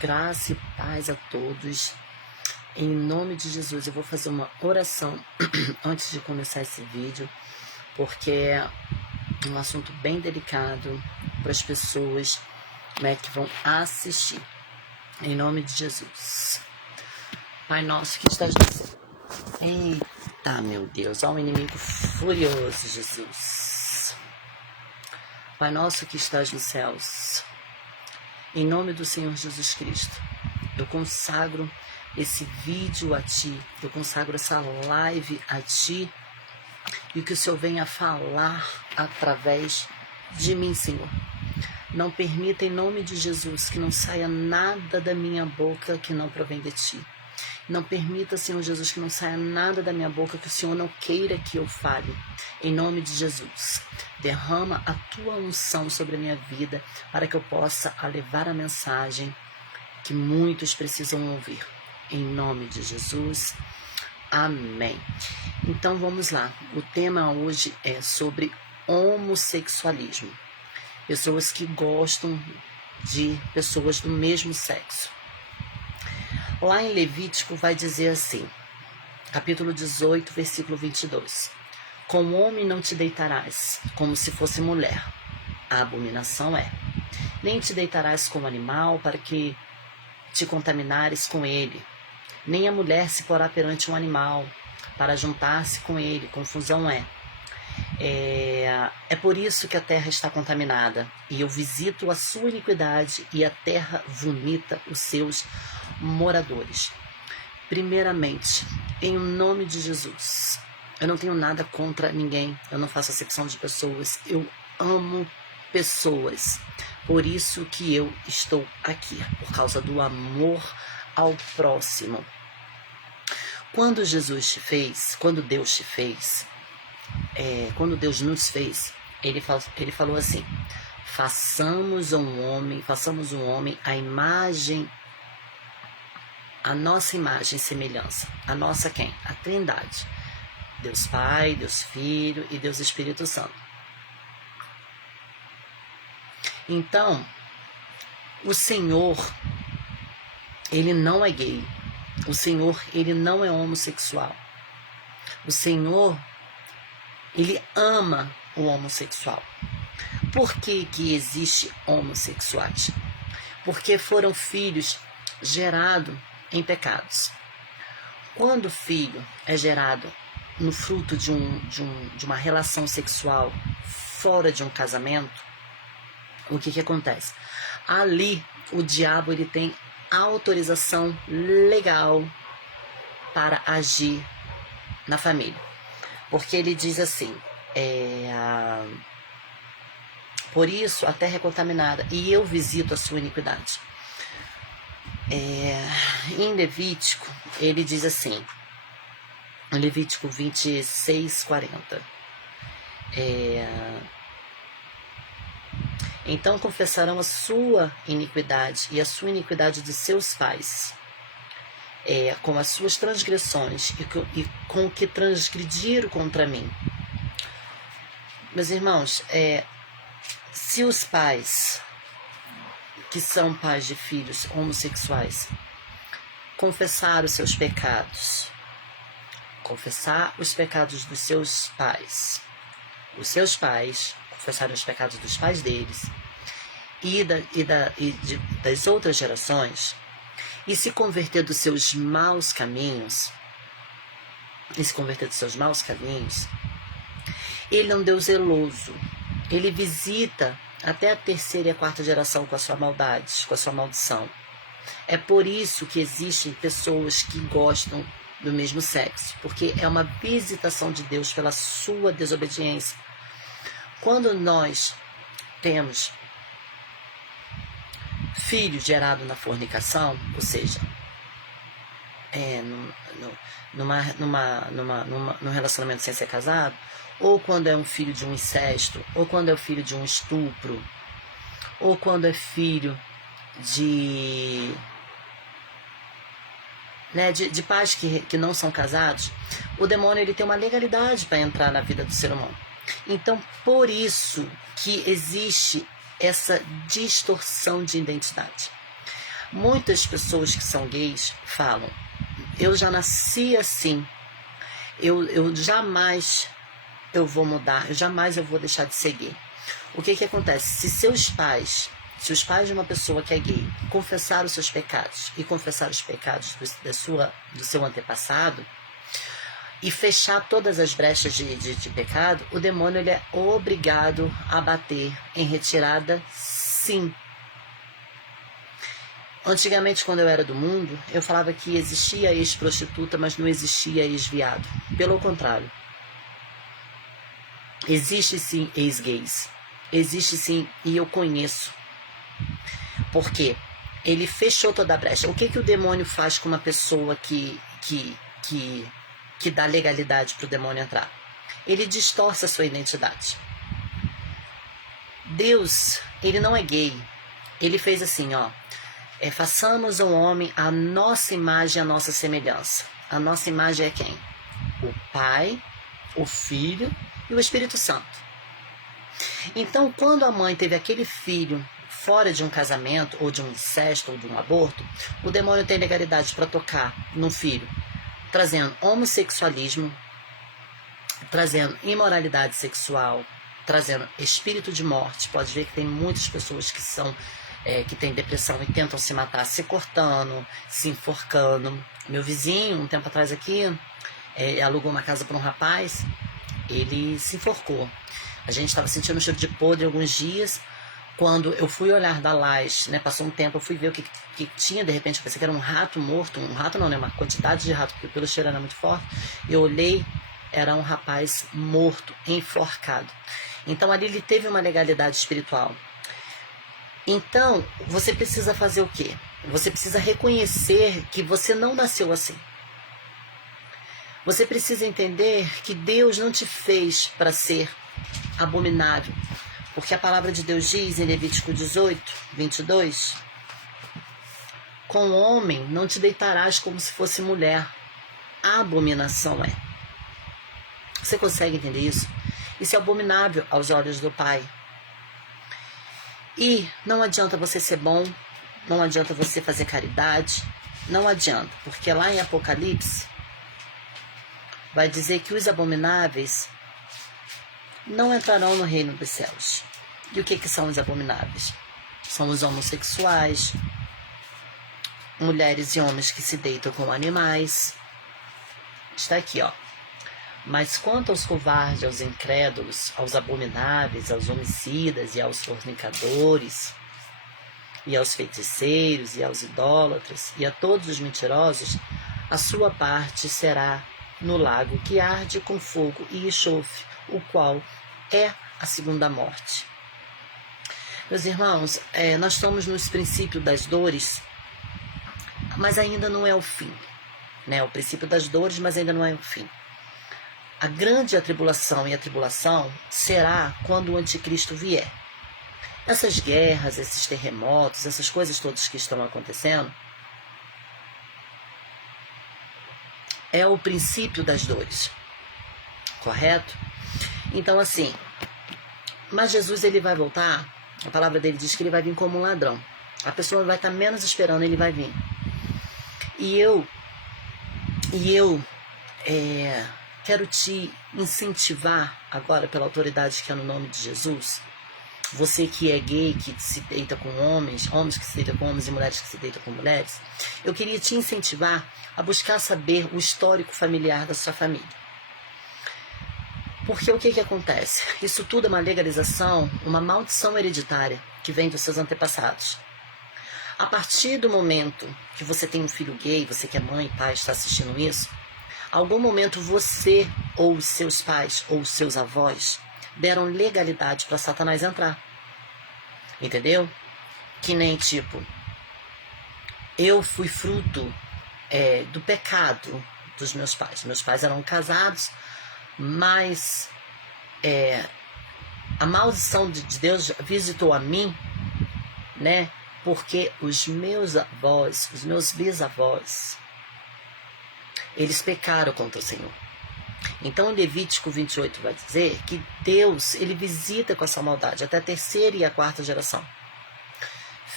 Graça e paz a todos. Em nome de Jesus, eu vou fazer uma oração antes de começar esse vídeo, porque é um assunto bem delicado para as pessoas, né, que vão assistir. Em nome de Jesus. Pai nosso que estás no céu. Eita, meu Deus, ó, um inimigo furioso, Jesus. Pai nosso que estás nos céus. Em nome do Senhor Jesus Cristo, eu consagro esse vídeo a Ti, eu consagro essa live a Ti, e que o Senhor venha falar através de mim, Senhor. Não permita, em nome de Jesus, que não saia nada da minha boca que não provém de Ti. Não permita, Senhor Jesus, que não saia nada da minha boca que o Senhor não queira que eu fale. Em nome de Jesus, derrama a Tua unção sobre a minha vida para que eu possa levar a mensagem que muitos precisam ouvir. Em nome de Jesus, amém. Então vamos lá. O tema hoje é sobre homossexualismo. Pessoas que gostam de pessoas do mesmo sexo. Lá em Levítico vai dizer assim, capítulo 18, versículo 22. Com homem não te deitarás, como se fosse mulher. A abominação é. Nem te deitarás com animal, para que te contaminares com ele. Nem a mulher se porá perante um animal, para juntar-se com ele. Confusão é. É por isso que a terra está contaminada, e eu visito a sua iniquidade, e a terra vomita os seus moradores. Primeiramente, em nome de Jesus, eu não tenho nada contra ninguém, eu não faço acepção de pessoas, eu amo pessoas, por isso que eu estou aqui, por causa do amor ao próximo. Quando Jesus te fez, quando Deus te fez, quando Deus nos fez, ele falou assim: façamos um homem à imagem, a nossa imagem e semelhança. A nossa quem? A Trindade. Deus Pai, Deus Filho e Deus Espírito Santo. Então, o Senhor, Ele não é gay. O Senhor, Ele não é homossexual. O Senhor, Ele ama o homossexual. Por que existe homossexuais? Porque foram filhos gerados em pecados. Quando o filho é gerado no fruto de uma relação sexual fora de um casamento, o que acontece? Ali o diabo ele tem autorização legal para agir na família. Porque ele diz assim, por isso a terra é contaminada e eu visito a sua iniquidade. Em Levítico, ele diz assim, em Levítico 26, 40. Então confessarão a sua iniquidade e a sua iniquidade de seus pais, com as suas transgressões e com o que transgrediram contra mim. Meus irmãos, se os pais que são pais de filhos homossexuais confessar os seus pecados, confessar os pecados dos seus pais, os seus pais confessarem os pecados dos pais deles e das outras gerações, e se converter dos seus maus caminhos, ele é um Deus zeloso, ele visita até a terceira e a quarta geração com a sua maldade, com a sua maldição. É por isso que existem pessoas que gostam do mesmo sexo, porque é uma visitação de Deus pela sua desobediência. Quando nós temos filho gerado na fornicação, ou seja, num relacionamento sem ser casado, ou quando é um filho de um incesto, ou quando é o filho de um estupro, ou quando é filho de pais que não são casados, o demônio ele tem uma legalidade para entrar na vida do ser humano. Então, por isso que existe essa distorção de identidade. Muitas pessoas que são gays falam, eu já nasci assim, eu jamais eu vou mudar, jamais eu vou deixar de ser gay. O que acontece? Se os pais de uma pessoa que é gay confessar os seus pecados e confessar os pecados do seu antepassado e fechar todas as brechas de pecado, o demônio ele é obrigado a bater em retirada, sim. Antigamente, quando eu era do mundo, eu falava que existia ex-prostituta, mas não existia ex-viado. Pelo contrário. Existe sim ex-gays. Existe sim, e eu conheço. Por quê? Ele fechou toda a brecha. O que o demônio faz com uma pessoa que dá legalidade para o demônio entrar? Ele distorce a sua identidade. Deus, ele não é gay. Ele fez assim, ó. Façamos ao homem a nossa imagem, a nossa semelhança. A nossa imagem é quem? O Pai, o Filho e o Espírito Santo. Então, quando a mãe teve aquele filho fora de um casamento, ou de um incesto, ou de um aborto, o demônio tem legalidade para tocar no filho, trazendo homossexualismo, trazendo imoralidade sexual, trazendo espírito de morte. Pode ver que tem muitas pessoas que são que têm depressão e tentam se matar se cortando, se enforcando. Meu vizinho, um tempo atrás aqui, alugou uma casa para um rapaz, ele se enforcou. A gente estava sentindo um cheiro de podre alguns dias. Quando eu fui olhar da laje, né, passou um tempo, eu fui ver o que tinha, de repente eu pensei que era um rato morto, um rato não, né, uma quantidade de rato, porque pelo cheiro era muito forte. Eu olhei, era um rapaz morto, enforcado. Então ali ele teve uma legalidade espiritual. Então, você precisa fazer o quê? Você precisa reconhecer que você não nasceu assim. Você precisa entender que Deus não te fez para ser abominável. Porque a palavra de Deus diz em Levítico 18, 22, com homem não te deitarás como se fosse mulher. A abominação é. Você consegue entender isso? Isso é abominável aos olhos do Pai. E não adianta você ser bom, não adianta você fazer caridade, não adianta, porque lá em Apocalipse vai dizer que os abomináveis não entrarão no reino dos céus. E o que são os abomináveis? São os homossexuais, mulheres e homens que se deitam com animais. Está aqui, ó. Mas quanto aos covardes, aos incrédulos, aos abomináveis, aos homicidas e aos fornicadores, e aos feiticeiros e aos idólatras, e a todos os mentirosos, a sua parte será no lago que arde com fogo e enxofre, o qual é a segunda morte. Meus irmãos, nós estamos nos princípios das dores, mas ainda não é o fim. Né? O princípio das dores, mas ainda não é o fim. A grande atribulação e a tribulação será quando o anticristo vier. Essas guerras, esses terremotos, essas coisas todas que estão acontecendo, é o princípio das dores. Correto? Então, assim, mas Jesus ele vai voltar, a palavra dele diz que ele vai vir como um ladrão. A pessoa vai estar menos esperando, ele vai vir. E eu quero te incentivar agora pela autoridade que é no nome de Jesus. Você que é gay, que se deita com homens, homens que se deitam com homens e mulheres que se deitam com mulheres, eu queria te incentivar a buscar saber o histórico familiar da sua família. Porque o que acontece? Isso tudo é uma legalização, uma maldição hereditária que vem dos seus antepassados. A partir do momento que você tem um filho gay, você que é mãe, pai, está assistindo isso, algum momento você, ou os seus pais, ou os seus avós, deram legalidade para Satanás entrar. Entendeu? Que nem tipo, eu fui fruto do pecado dos meus pais. Meus pais eram casados, mas a maldição de Deus visitou a mim, né? Porque os meus avós, os meus bisavós, eles pecaram contra o Senhor. Então, em Levítico 28 vai dizer que Deus, ele visita com essa maldade até a terceira e a quarta geração.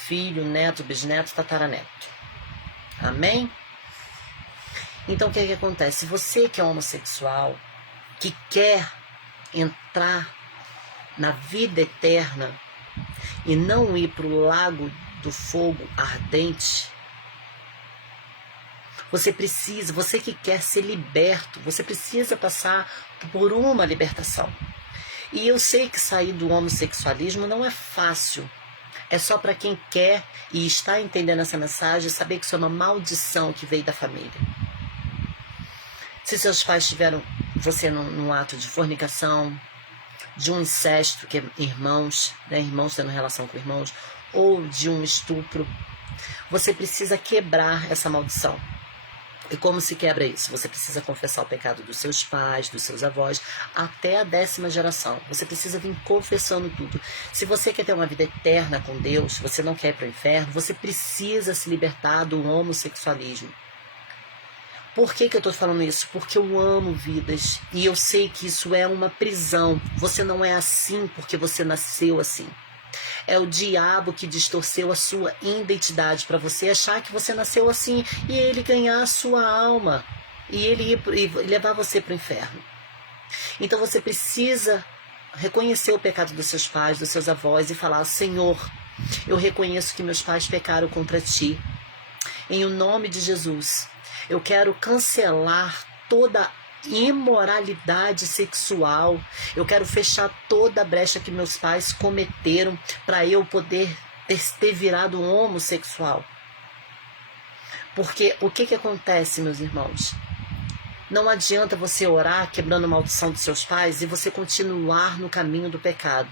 filho, neto, bisneto, tataraneto. Amém? Então o que acontece? Você que é homossexual, que quer entrar na vida eterna e não ir para o lago do fogo ardente, você que quer ser liberto, você precisa passar por uma libertação. E eu sei que sair do homossexualismo não é fácil. É só para quem quer e está entendendo essa mensagem, saber que isso é uma maldição que veio da família. Se seus pais tiveram você num ato de fornicação, de um incesto, que é irmãos, né, irmãos tendo relação com irmãos, ou de um estupro, você precisa quebrar essa maldição. E como se quebra isso? Você precisa confessar o pecado dos seus pais, dos seus avós, até a 10ª geração. Você precisa vir confessando tudo. Se você quer ter uma vida eterna com Deus, você não quer ir para o inferno, você precisa se libertar do homossexualismo. Por que eu estou falando isso? Porque eu amo vidas e eu sei que isso é uma prisão. Você não é assim porque você nasceu assim. É o diabo que distorceu a sua identidade para você achar que você nasceu assim e ele ganhar a sua alma e ele levar você para o inferno. Então você precisa reconhecer o pecado dos seus pais, dos seus avós e falar: Senhor, eu reconheço que meus pais pecaram contra ti. Em o nome de Jesus, eu quero cancelar toda imoralidade sexual. Eu quero fechar toda a brecha que meus pais cometeram para eu poder ter virado um homossexual. Porque o que acontece, meus irmãos? Não adianta você orar quebrando a maldição dos seus pais e você continuar no caminho do pecado.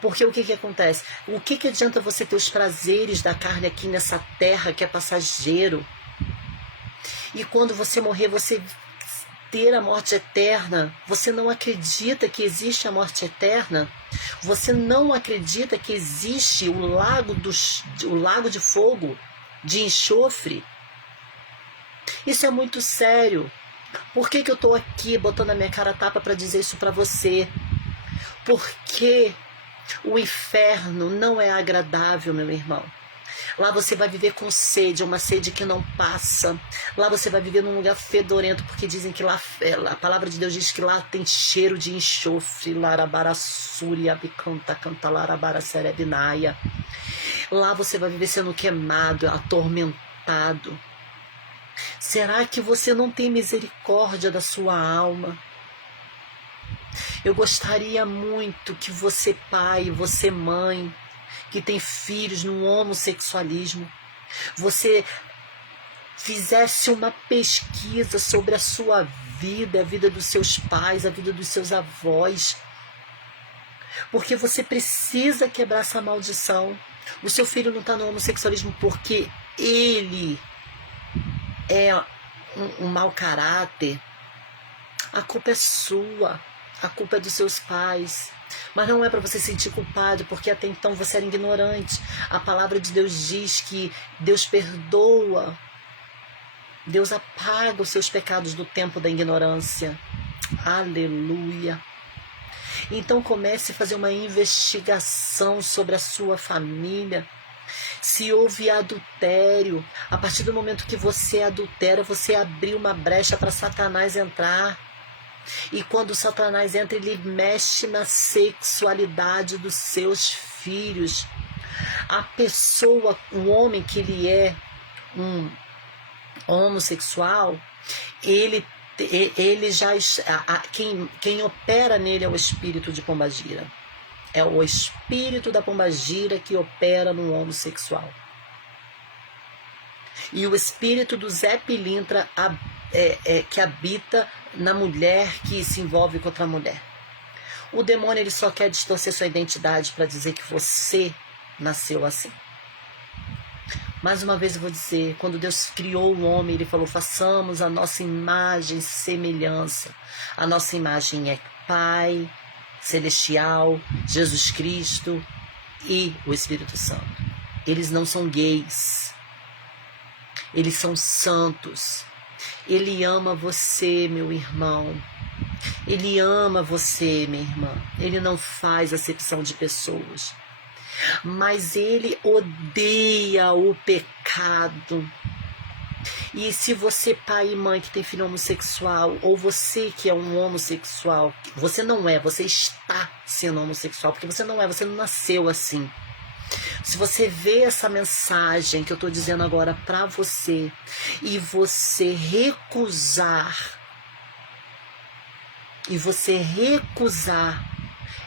Porque o que acontece? O que adianta você ter os prazeres da carne aqui nessa terra que é passageiro? E quando você morrer, você ter a morte eterna? Você não acredita que existe a morte eterna? Você não acredita que existe o lago de fogo, de enxofre? Isso é muito sério. Por que eu estou aqui botando a minha cara a tapa para dizer isso para você? Porque o inferno não é agradável, meu irmão. Lá você vai viver com sede, uma sede que não passa. Lá você vai viver num lugar fedorento, porque dizem que lá, a palavra de Deus diz que lá tem cheiro de enxofre. Larabara Súria, Bicanta, Canta, Larabara Serebinaia. Lá você vai viver sendo queimado, atormentado. Será que você não tem misericórdia da sua alma? Eu gostaria muito que você, pai, você, mãe, que tem filhos no homossexualismo, você fizesse uma pesquisa sobre a sua vida, a vida dos seus pais, a vida dos seus avós, porque você precisa quebrar essa maldição. O seu filho não está no homossexualismo porque ele é um mau caráter. A culpa é sua, a culpa é dos seus pais. Mas não é para você se sentir culpado, porque até então você era ignorante. A palavra de Deus diz que Deus perdoa, Deus apaga os seus pecados do tempo da ignorância. Aleluia. Então comece a fazer uma investigação sobre a sua família. Se houve adultério, a partir do momento que você adultera, você abriu uma brecha para Satanás entrar. E quando Satanás entra, ele mexe na sexualidade dos seus filhos. A pessoa, o homem que ele é um homossexual, ele já quem opera nele é o espírito de pombagira. É o espírito da pombagira que opera no homossexual. E o espírito do Zé Pilintra que habita na mulher que se envolve com outra mulher. O demônio, ele só quer distorcer sua identidade para dizer que você nasceu assim. Mais uma vez eu vou dizer, quando Deus criou o homem, ele falou: façamos a nossa imagem e semelhança. A nossa imagem é Pai Celestial, Jesus Cristo e o Espírito Santo. Eles não são gays. Eles são santos. Ele ama você, meu irmão. Ele ama você, minha irmã. Ele não faz acepção de pessoas. mas ele odeia o pecado. E se você, pai e mãe que tem filho homossexual, ou você que é um homossexual, você não é, você está sendo homossexual, porque você não é, você não nasceu assim. Se você vê essa mensagem que eu estou dizendo agora para você, e você recusar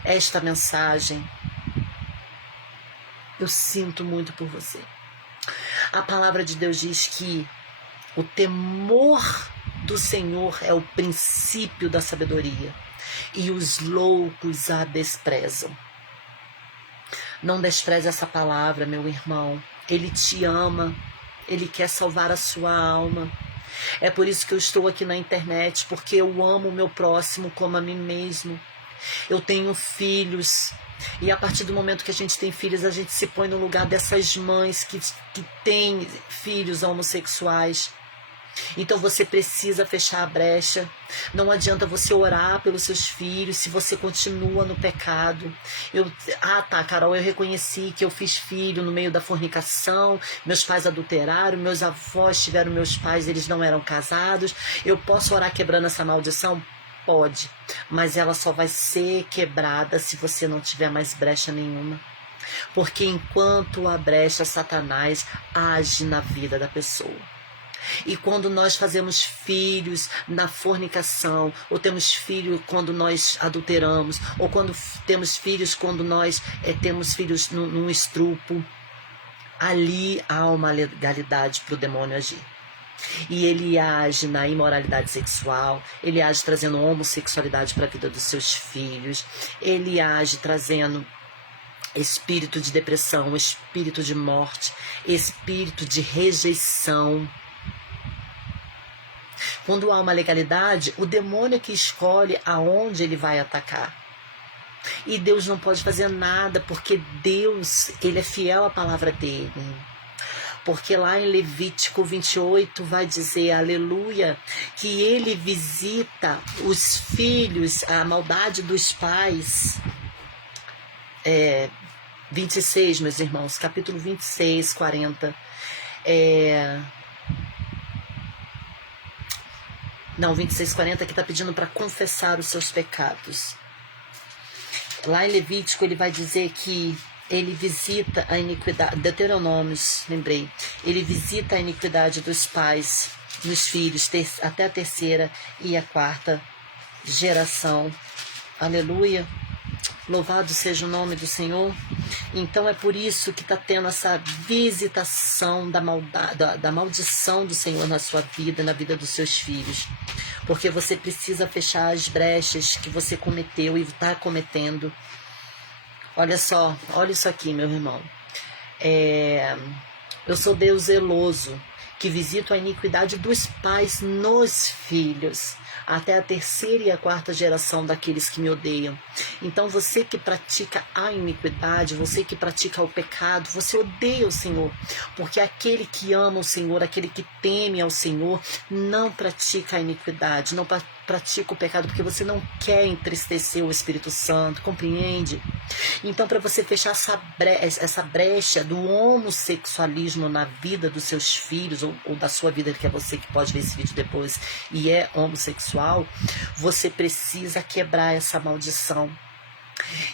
esta mensagem, eu sinto muito por você. A palavra de Deus diz que o temor do Senhor é o princípio da sabedoria, e os loucos a desprezam. Não despreze essa palavra, meu irmão. Ele te ama, ele quer salvar a sua alma. É por isso que eu estou aqui na internet, porque eu amo o meu próximo como a mim mesmo. Eu tenho filhos, e a partir do momento que a gente tem filhos, a gente se põe no lugar dessas mães que têm filhos homossexuais. Então você precisa fechar a brecha. Não adianta você orar pelos seus filhos se você continua no pecado. Carol, eu reconheci que eu fiz filho no meio da fornicação, meus pais adulteraram, meus avós tiveram meus pais, eles não eram casados. Eu posso orar quebrando essa maldição? Pode, mas ela só vai ser quebrada se você não tiver mais brecha nenhuma. Porque enquanto há brecha, Satanás age na vida da pessoa. E quando nós fazemos filhos na fornicação, ou temos filho quando nós adulteramos, ou quando temos filhos quando nós temos filhos num estrupo, ali há uma legalidade para o demônio agir. E ele age na imoralidade sexual, ele age trazendo homossexualidade para a vida dos seus filhos, ele age trazendo espírito de depressão, espírito de morte, espírito de rejeição. Quando há uma legalidade, o demônio é que escolhe aonde ele vai atacar. E Deus não pode fazer nada, porque Deus, ele é fiel à palavra dele. Porque lá em Levítico 28 vai dizer, aleluia, que ele visita os filhos, a maldade dos pais. 26, meus irmãos, capítulo 26, 40. Não, 26, 40 que está pedindo para confessar os seus pecados. Lá em Levítico ele vai dizer que ele visita a iniquidade, Deuteronômios, lembrei, ele visita a iniquidade dos pais, dos filhos, até a terceira e a quarta geração. Aleluia. Louvado seja o nome do Senhor. Então é por isso que está tendo essa visitação da maldição do Senhor na sua vida, na vida dos seus filhos. Porque você precisa fechar as brechas que você cometeu e está cometendo. Olha só, olha isso aqui, meu irmão. Eu sou Deus zeloso, que visito a iniquidade dos pais nos filhos, até a terceira e a quarta geração daqueles que me odeiam. Então você que pratica a iniquidade, você que pratica o pecado, você odeia o Senhor, porque aquele que ama o Senhor, aquele que teme ao Senhor, não pratica a iniquidade, não pratica o pecado, porque você não quer entristecer o Espírito Santo, compreende? Então, para você fechar essa brecha do homossexualismo na vida dos seus filhos, ou da sua vida, que é você que pode ver esse vídeo depois e é homossexual, você precisa quebrar essa maldição.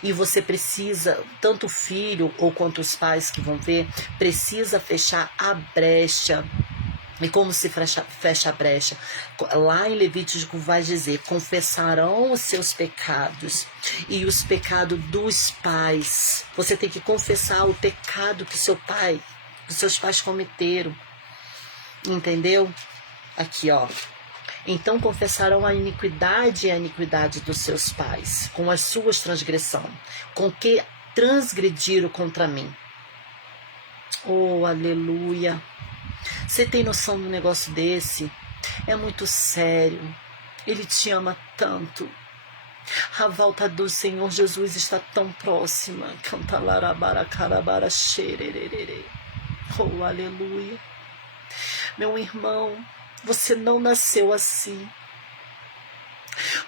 E você precisa, tanto o filho ou quanto os pais que vão ver, precisa fechar a brecha. E como se fecha a brecha? Lá em Levítico vai dizer, confessarão os seus pecados e os pecados dos pais. Você tem que confessar o pecado que os seus pais cometeram. Entendeu? Aqui, ó. Então confessarão a iniquidade e a iniquidade dos seus pais, com as suas transgressões, com que transgrediram contra mim. Oh, aleluia! Você tem noção de um negócio desse? É muito sério. Ele te ama tanto. A volta do Senhor Jesus está tão próxima. Oh, aleluia. Meu irmão, você não nasceu assim.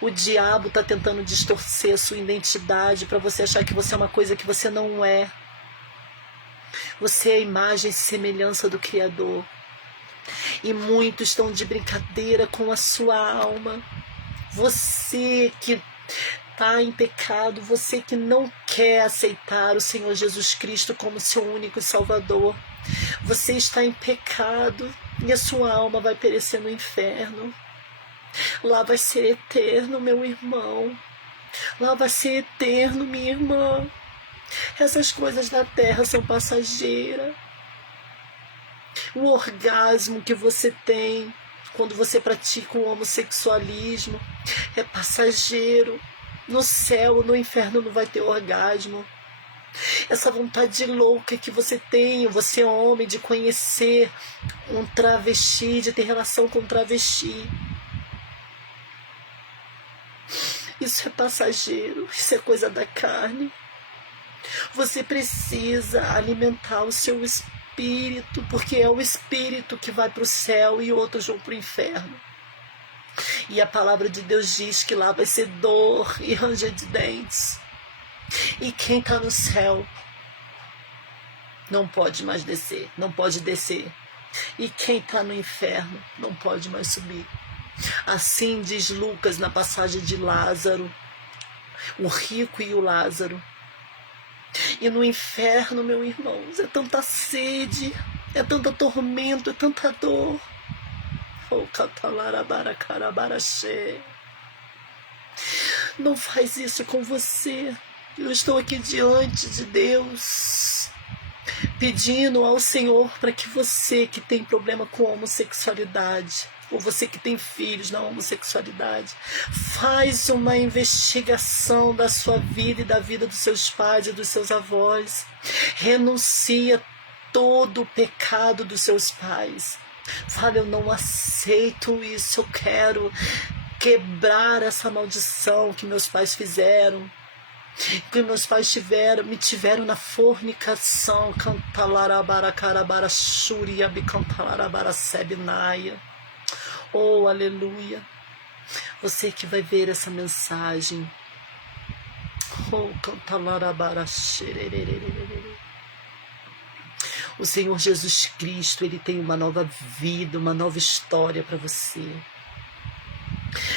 O diabo está tentando distorcer a sua identidade para você achar que você é uma coisa que você não é. Você é a imagem e semelhança do Criador. E muitos estão de brincadeira com a sua alma. Você que está em pecado, você que não quer aceitar o Senhor Jesus Cristo como seu único Salvador. Você está em pecado e a sua alma vai perecer no inferno. Lá vai ser eterno, meu irmão. Lá vai ser eterno, minha irmã. Essas coisas da terra são passageiras. O orgasmo que você tem quando você pratica o homossexualismo é passageiro. No céu, no inferno não vai ter orgasmo. Essa vontade louca que você tem, você é homem, de conhecer um travesti, de ter relação com um travesti. Isso é passageiro, isso é coisa da carne. Você precisa alimentar o seu espírito, porque é o espírito que vai para o céu e outros vão para o inferno. E a palavra de Deus diz que lá vai ser dor e ranger de dentes. E quem está no céu não pode mais descer, não pode descer. E quem está no inferno não pode mais subir. Assim diz Lucas na passagem de Lázaro, o rico e o Lázaro. E no inferno, meu irmão, é tanta sede, é tanto tormento, é tanta dor. Não faz isso com você. Eu estou aqui diante de Deus, pedindo ao Senhor para que você que tem problema com homossexualidade, ou você que tem filhos na homossexualidade, faz uma investigação da sua vida e da vida dos seus pais e dos seus avós. Renuncia todo o pecado dos seus pais. Fala, eu não aceito isso, eu quero quebrar essa maldição que meus pais fizeram, que meus pais me tiveram na fornicação. Oh, aleluia. Você que vai ver essa mensagem. Oh, o Senhor Jesus Cristo, Ele tem uma nova vida, uma nova história para você.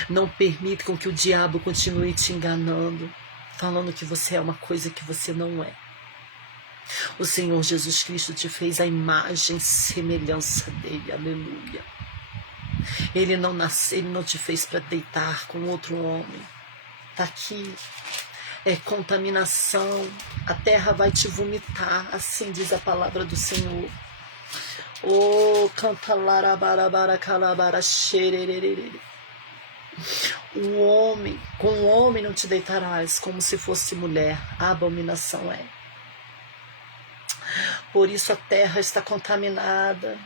Não permita com que o diabo continue te enganando, falando que você é uma coisa que você não é. O Senhor Jesus Cristo te fez a imagem e semelhança dele, aleluia. Ele não te fez para deitar com outro homem. Está aqui. É contaminação. A terra vai te vomitar, assim diz a palavra do Senhor. Oh, canta larabarabara calabara xerererere. Com um homem não te deitarás, como se fosse mulher. A abominação é. Por isso a terra está contaminada.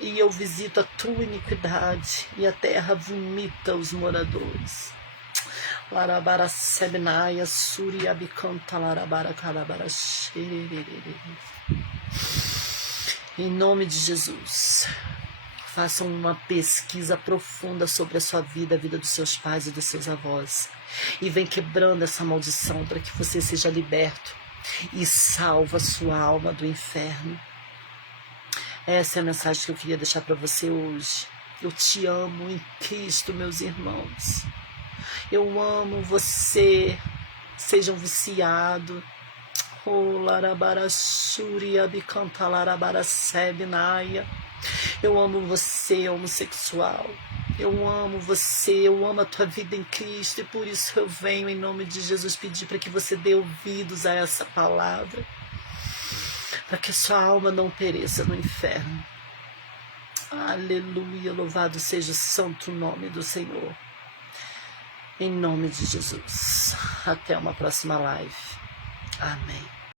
E eu visito a tua iniquidade, e a terra vomita os moradores. Larabara sebnaia suri abicanta larabara calabara xerererere. Em nome de Jesus, façam uma pesquisa profunda sobre a sua vida, a vida dos seus pais e dos seus avós, e vem quebrando essa maldição para que você seja liberto e salva a sua alma do inferno. Essa é a mensagem que eu queria deixar para você hoje. Eu te amo em Cristo, meus irmãos. Eu amo você. Sejam viciados. Oh, larabara shuri abicanta larabara sebnaia. Eu amo você, homossexual. Eu amo você, eu amo a tua vida em Cristo. E por isso eu venho em nome de Jesus pedir para que você dê ouvidos a essa palavra, para que a sua alma não pereça no inferno. Aleluia, louvado seja o santo nome do Senhor. Em nome de Jesus. Até uma próxima live. Amém.